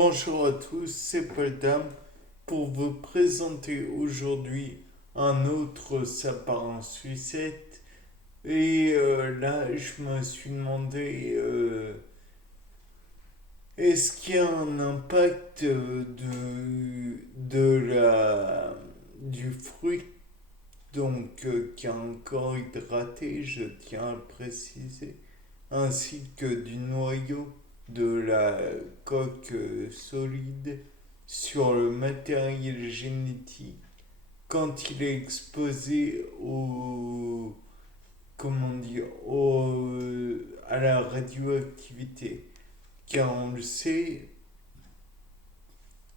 Bonjour à tous, c'est Paul Dam pour vous présenter aujourd'hui un autre sapin en sucette. Là, je me suis demandé est-ce qu'il y a un impact du fruit qui est encore hydraté, je tiens à le préciser, ainsi que du noyau de la coque solide sur le matériel génétique quand il est exposé comment dire, à la radioactivité. Car on le sait,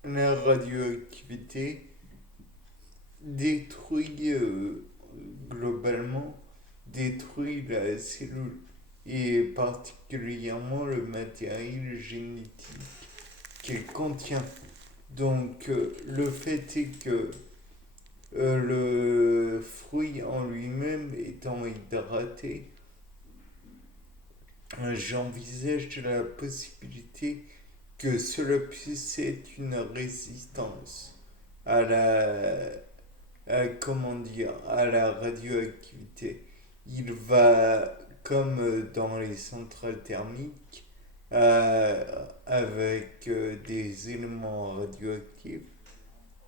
la radioactivité détruit globalement détruit la cellule et particulièrement le matériel génétique qu'elle contient. Le fait est que le fruit en lui-même étant hydraté, j'envisage la possibilité que cela puisse être une résistance à comment dire, à la radioactivité. Il va, comme dans les centrales thermiques, avec des éléments radioactifs,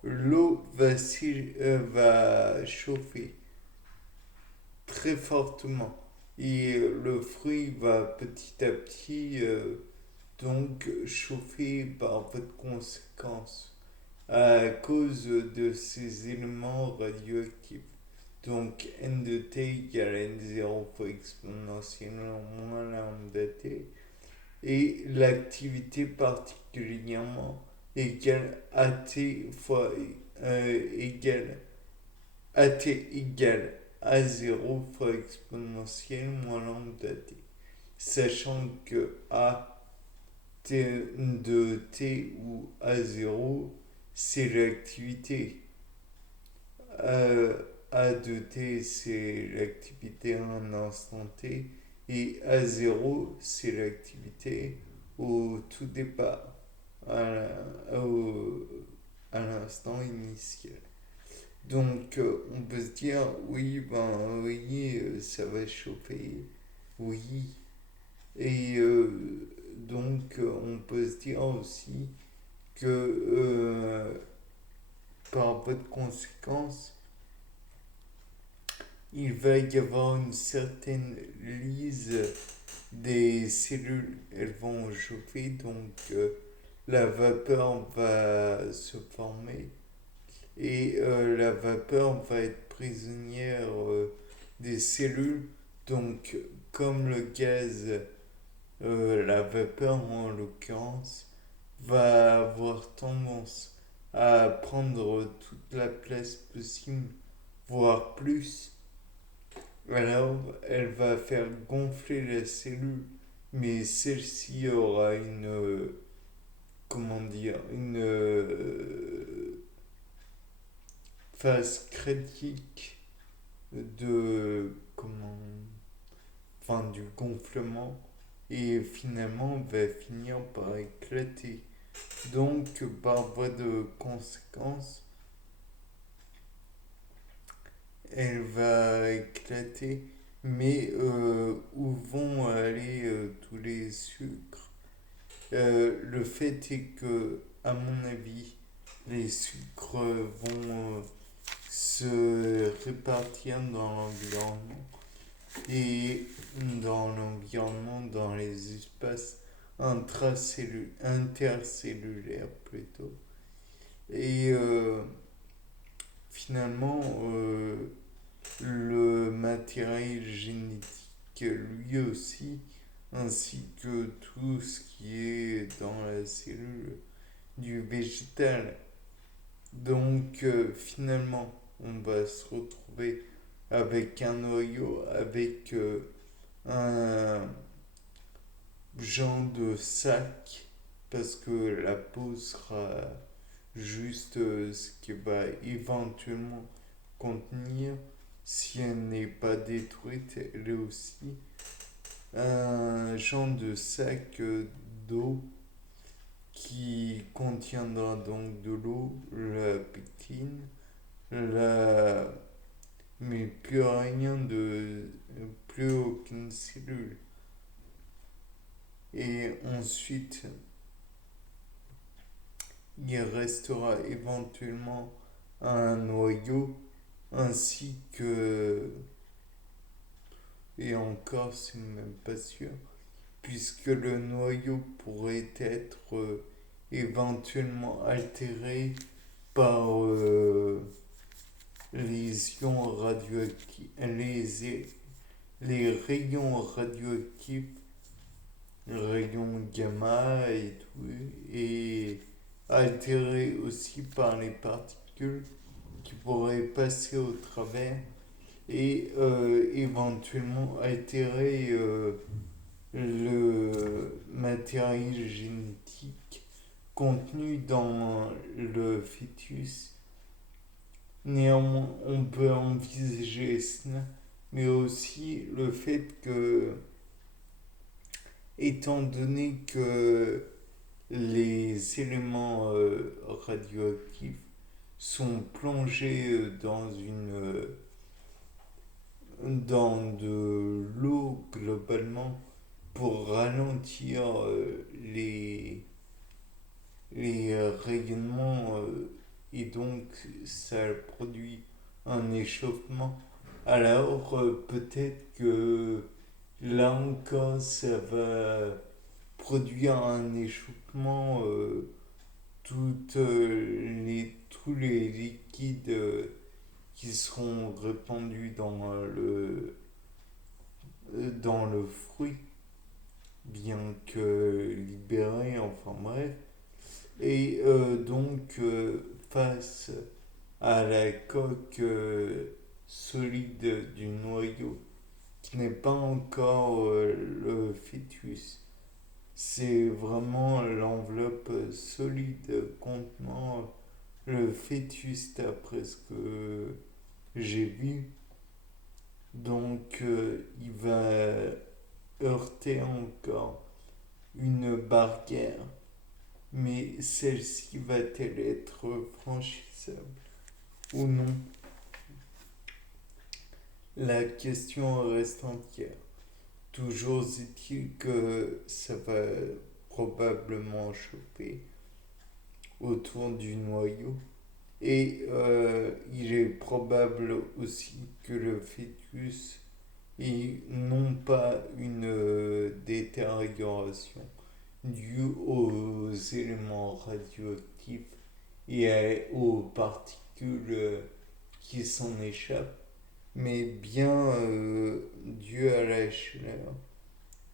l'eau va chauffer très fortement et le fruit va petit à petit chauffer par votre conséquence à cause de ces éléments radioactifs. Donc n de t égale n0 fois exponentielle moins lambda t et l'activité particulièrement égale at fois égale at égale a0 fois exponentielle moins lambda t. Sachant que a t de t ou a0 c'est l'activité. A de t c'est l'activité à un instant t et A0 c'est l'activité au tout départ, à l'instant initial. On peut se dire, oui, ben oui, ça va chauffer, oui. On peut se dire aussi que par voie de conséquence, il va y avoir une certaine lise des cellules. Elles vont chauffer, la vapeur va se former et la vapeur va être prisonnière des cellules. Donc, comme le gaz, la vapeur en l'occurrence, va avoir tendance à prendre toute la place possible, voire plus. Alors, elle va faire gonfler la cellule, mais celle-ci aura comment dire, une phase critique du gonflement et finalement va finir par éclater. Donc, par voie de conséquence, elle va éclater, mais où vont aller tous les sucres? Le fait est que, à mon avis, les sucres vont se répartir dans l'environnement et dans les espaces intercellulaires plutôt. Et finalement, le matériel génétique lui aussi, ainsi que tout ce qui est dans la cellule du végétal. Finalement, on va se retrouver avec un noyau, avec un genre de sac, parce que la peau sera juste ce qui va éventuellement contenir, si elle n'est pas détruite, elle est aussi un genre de sac d'eau qui contiendra donc de l'eau, la pectine, la... mais plus rien de... plus aucune cellule. Et ensuite, il restera éventuellement un noyau ainsi que... Et encore, c'est même pas sûr, puisque le noyau pourrait être éventuellement altéré par les ions radioactifs, les rayons radioactifs, rayons gamma et tout, et altéré aussi par les particules qui pourraient passer au travers et éventuellement altérer le matériel génétique contenu dans le fœtus. Néanmoins, on peut envisager cela, mais aussi le fait que, étant donné que les éléments radioactifs sont plongés dans de l'eau globalement pour ralentir les rayonnements et donc ça produit un échauffement. Alors peut-être que là encore ça va produire un échauffement, tous les liquides qui seront répandus dans le fruit, bien que libérés, enfin bref. Et donc, face à la coque solide du noyau, qui n'est pas encore le fœtus, c'est vraiment l'enveloppe solide contenant le fœtus d'après ce que j'ai vu. Donc il va heurter encore une barrière, mais celle-ci va-t-elle être franchissable ou non? La question reste entière. Toujours est-il que ça va probablement chauffer autour du noyau. Et il est probable aussi que le fœtus ait non pas une détérioration due aux éléments radioactifs et aux particules qui s'en échappent, mais bien due à la chaleur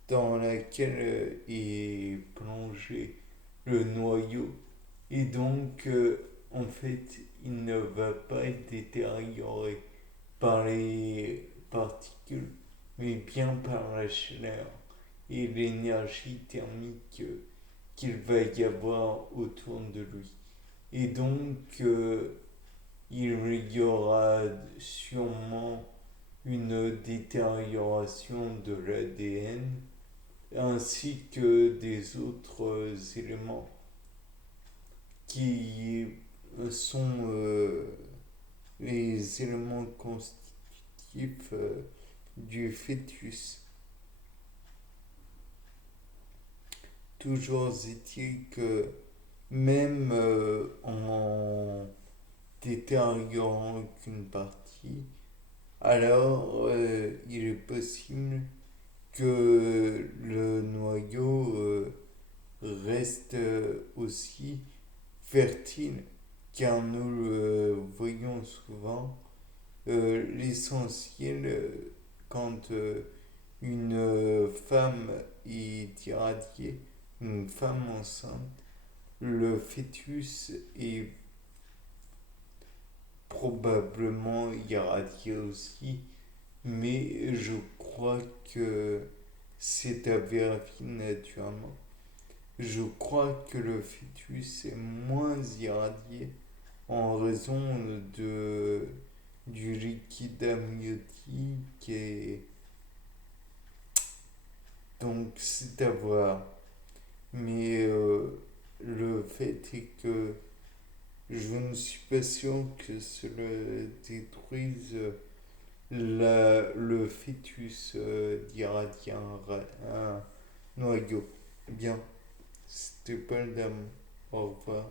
dans laquelle est plongé le noyau. Et donc, en fait, il ne va pas être détérioré par les particules, mais bien par la chaleur et l'énergie thermique qu'il va y avoir autour de lui. Et donc, il y aura sûrement une détérioration de l'ADN ainsi que des autres éléments qui sont les éléments constitutifs du fœtus. Toujours est-il que même en détériorant qu'une partie, alors il est possible que le noyau reste aussi fertile, car nous le voyons souvent. L'essentiel, quand une femme est irradiée, une femme enceinte, le fœtus est probablement irradié aussi, mais je crois que c'est à vérifier naturellement. Je crois que le fœtus est moins irradié en raison du liquide amniotique et donc c'est à voir. Mais le fait est que je ne suis pas sûr que cela détruise le fœtus d'irradien un noyau. Bien, c'était pas le dame. Au revoir.